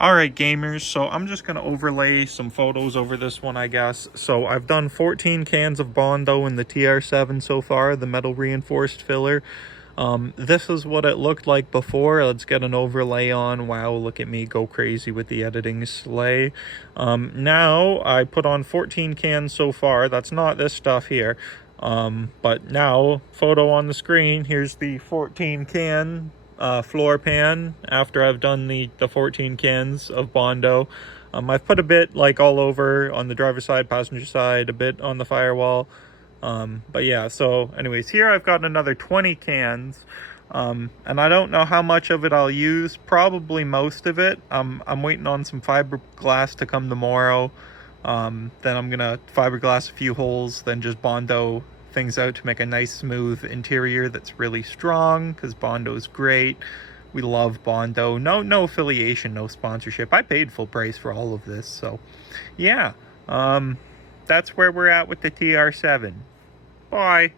Alright gamers, so I'm just going to overlay some photos over this one, I guess. So I've done 14 cans of Bondo in the TR7 so far, the metal reinforced filler. This is what it looked like before. Let's get an overlay on. Wow, look at me go crazy with the editing sleigh. Now I put on 14 cans so far. That's not this stuff here. But now, photo on the screen, here's the 14 can floor pan after I've done the 14 cans of Bondo. I've put a bit like all over on the driver's side, passenger side, a bit on the firewall. But yeah, so anyways, here I've got another 20 cans. And I don't know how much of it I'll use, probably most of it. I'm waiting on some fiberglass to come tomorrow. Then I'm gonna fiberglass a few holes, then just Bondo things out to make a nice smooth interior that's really strong, because Bondo is great. We love Bondo. No affiliation, no sponsorship. I paid full price for all of this, so yeah. That's where we're at with the TR7. Bye.